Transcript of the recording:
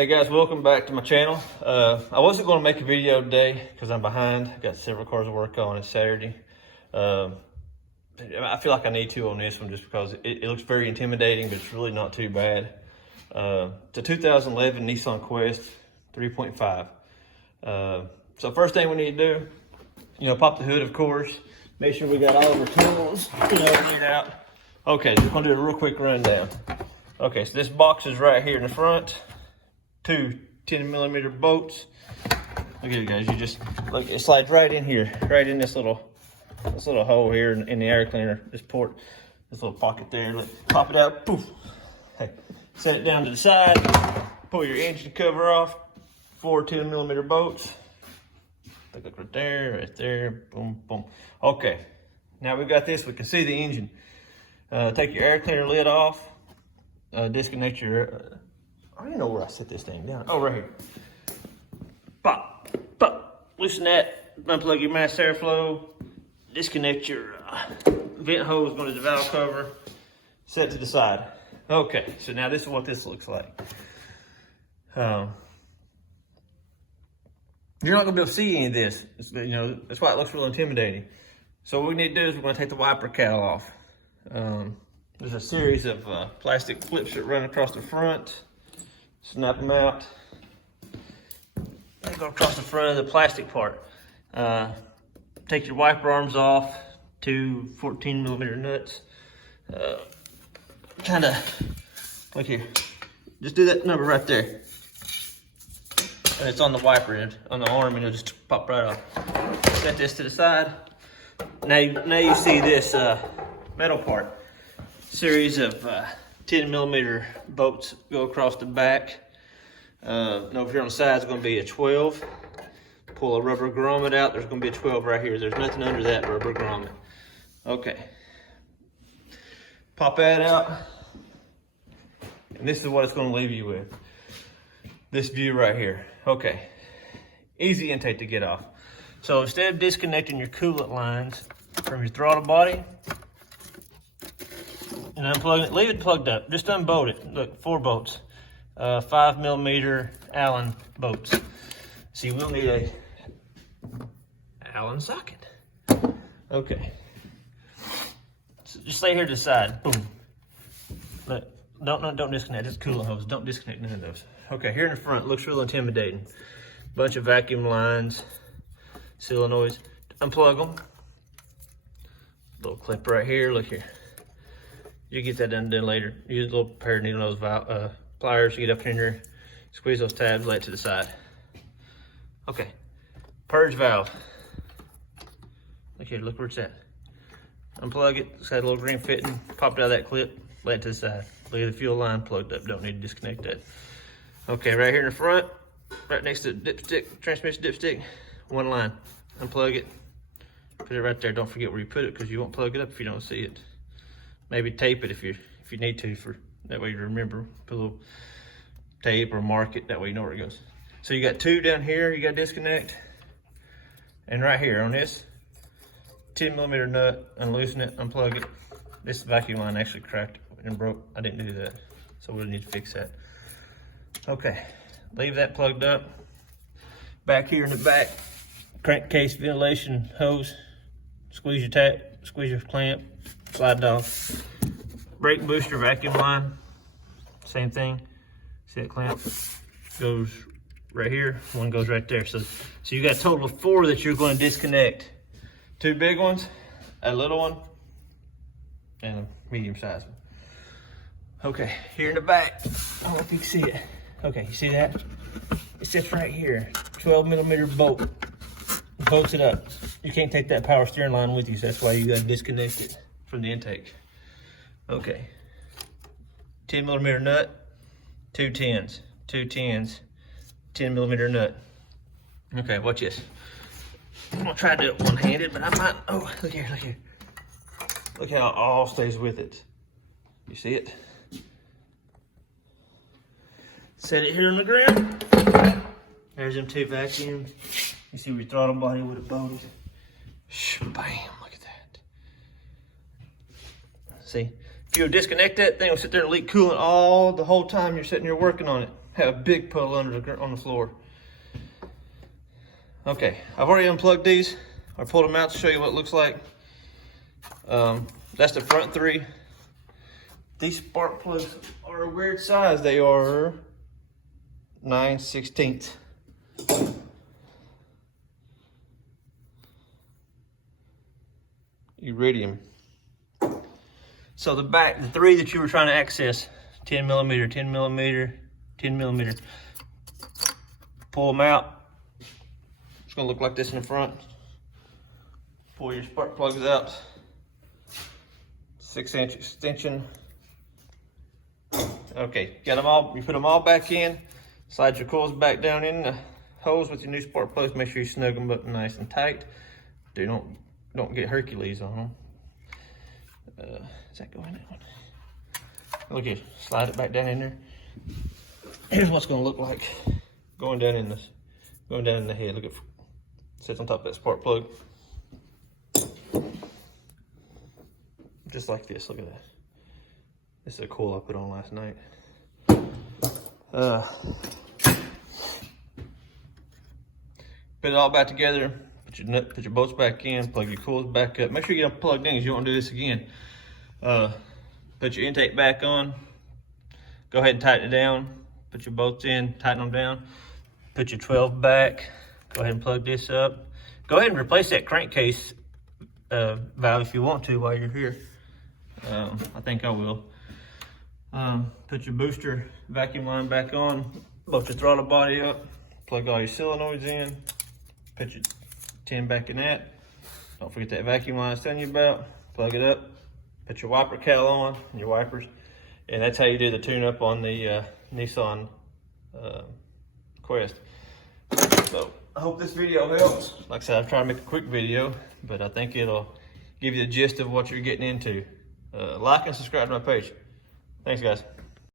Hey guys, welcome back to my channel. I wasn't going to make a video today because I'm behind. I got several cars to work on. It's Saturday. I feel like I need to on this one just because it looks very intimidating, but it's really not too bad. It's a 2011 Nissan Quest 3.5. So first thing we need to do, pop the hood, of course. Make sure we got all of our tools, get out. Okay, so we're going to do a real quick rundown. Okay, so this box is right here in the front. Two 10mm bolts. Look at it, guys. You just look, it slides right in here, right in this little hole here in the air cleaner. This port, this little pocket there. Look, pop it out. Poof. Hey, set it down to the side. Pull your engine cover off. 4 10mm bolts. Look right there. Boom, boom. Okay. Now we've got this. We can see the engine. Take your air cleaner lid off. Disconnect your. I don't even know where I set this thing down. Oh, right here. Pop, pop. Loosen that. Unplug your mass airflow. Disconnect your vent hose. Going to the valve cover. Set it to the side. Okay, so now this is what this looks like. You're not going to be able to see any of this. That's why it looks real intimidating. So what we need to do is we're going to take the wiper cowl off. There's a series of plastic clips that run across the front. Snap them out. They go across the front of the plastic part. Take your wiper arms off. 2 14mm nuts. Kind of, look here. Just do that number right there. And it's on the wiper end, on the arm, and it'll just pop right off. Set this to the side. Now you see this metal part. Series of 10mm bolts go across the back. Over here on the side is going to be a 12. Pull a rubber grommet out. There's going to be a 12 right here. There's nothing under that rubber grommet. Okay. Pop that out. And this is what it's going to leave you with. This view right here. Okay. Easy intake to get off. So instead of disconnecting your coolant lines from your throttle body, and unplugging it, leave it plugged up. Just unbolt it. Look, 4 bolts. 5mm Allen bolts. So you will need a Allen socket. Okay. So just lay here to the side. Boom. Look, don't disconnect. It's coolant hose. Don't disconnect none of those. Okay, here in the front, looks real intimidating. Bunch of vacuum lines, solenoids. Unplug them. Little clip right here. Look here. You get that done later. Use a little pair of needle nose pliers to get up in here, squeeze those tabs, lay it to the side. Okay, purge valve. Look here, look where it's at. Unplug it, it's got a little green fitting, pop it out of that clip, lay it to the side. Leave the fuel line plugged up, don't need to disconnect that. Okay, right here in the front, right next to the dipstick, transmission dipstick, 1 line. Unplug it, put it right there. Don't forget where you put it because you won't plug it up if you don't see it. Maybe tape it if you need to, for that way you remember. Put a little tape or mark it, that way you know where it goes. So you got 2 down here you got to disconnect. And right here on this 10mm nut, unloosen it, unplug it. This vacuum line actually cracked and broke. I didn't do that, so we'll need to fix that. Okay, leave that plugged up. Back here in the back, crankcase ventilation hose. Squeeze your clamp, slide it off. Brake booster vacuum line, same thing. See that clamp? Goes right here, 1 goes right there. So you got a total of 4 that you're going to disconnect. 2 big ones, a little one, and a medium sized one. Okay, here in the back, I don't know if you can see it. Okay, you see that? It sits right here, 12mm bolt. Bolts it up. You can't take that power steering line with you, so that's why you gotta disconnect it from the intake. Okay. 10mm nut, 2 10s, 10mm nut. Okay, watch this. I'm gonna try to do it one-handed, but I might. Oh, look here, look here. Look how it all stays with it. You see it? Set it here on the ground. There's them 2 vacuums. You see where your throttle body would have bolted. Bam, look at that. See, if you would disconnect that thing, it'll sit there and leak coolant all the whole time you're sitting there working on it. have a big puddle on the floor. Okay, I've already unplugged these. I pulled them out to show you what it looks like. That's the front three. These spark plugs are a weird size. They are 9/16. Iridium. So the back, the three that you were trying to access, 10 millimeter, 10 millimeter, 10 millimeter. Pull them out. It's gonna look like this in the front. Pull your spark plugs out. 6-inch extension. Okay, got them all. You put them all back in. Slide your coils back down in the holes with your new spark plugs. Make sure you snug them up nice and tight. Don't get Hercules on them. Is that going in that one? Look here, slide it back down in there. Here's what's gonna look like going down in the head. Look at, sits on top of that spark plug. Just like this, look at that. This is a coil I put on last night. Put it all back together. Put your bolts back in, plug your coils back up. Make sure you get them plugged in because you don't want to do this again. Put your intake back on. Go ahead and tighten it down. Put your bolts in, tighten them down. Put your 12 back. Go ahead and plug this up. Go ahead and replace that crankcase valve if you want to while you're here. I think I will. Put your booster vacuum line back on. Bolt your throttle body up. Plug all your solenoids in. Put your 10 back in that. Don't forget that vacuum line I was telling you about. Plug it up. Put your wiper cowl on, your wipers. And that's how you do the tune-up on the Nissan Quest. So I hope this video helps. Like I said, I'm trying to make a quick video, but I think it'll give you the gist of what you're getting into. Like and subscribe to my page. Thanks, guys.